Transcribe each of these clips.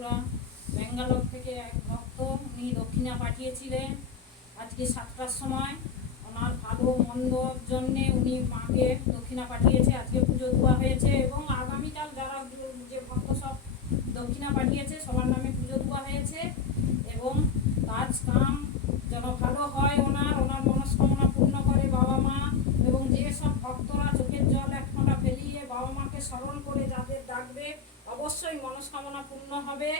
বন্ধুরা, ব্যাঙ্গালোর থেকে এক ভক্ত উনি দক্ষিণা পাঠিয়েছিলেন আজকে 7টার সময়। ওনার ভালো মন্দর জন্যে উনি মাকে দক্ষিণা পাঠিয়েছে। আজকে পুজো দেওয়া হয়েছে এবং আগামীকাল যারা যে ভক্ত সব দক্ষিণা পাঠিয়েছে সবার নামে পুজো দেওয়া হয়েছে এবং কাজ কাম যেন ভালো হয়, ওনার মনস্কামনা পূর্ণ করে বাবা মা। এবং যেসব ভক্তরা চোখের জল এক ফোঁটা ফেলিয়ে বাবা মাকে স্মরণ করে যাদের ডাকবে অবশ্যই মনস্কামনা পূর্ণ হবে।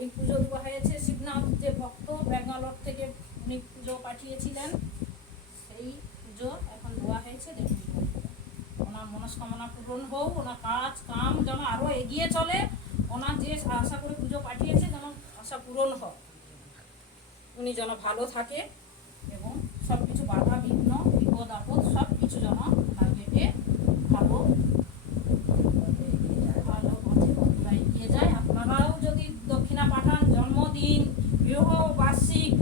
এই পুজো দেওয়া হয়েছে। শিবনাথ যে ভক্ত ব্যাঙ্গালোর থেকে উনি পুজো পাঠিয়েছিলেন, সেই পুজো এখন দেওয়া হয়েছে। দেখুন ওনার মনস্কামনা পূরণ হোক, ওনার কাজ কাম যেন আরও এগিয়ে চলে, ওনার যে আশা করে পুজো পাঠিয়েছে যেন আশা পূরণ হয়, উনি যেন ভালো থাকে এবং সব কিছু বাধা বিঘ্ন বিপদ আপদ সব কিছু যেন তার কেটে ভালো ভালো পথে বন্ধুরা এগিয়ে যায়। আপনারাও যদি দক্ষিণা পাঠান, জন্মদিন, বিবাহ বার্ষিক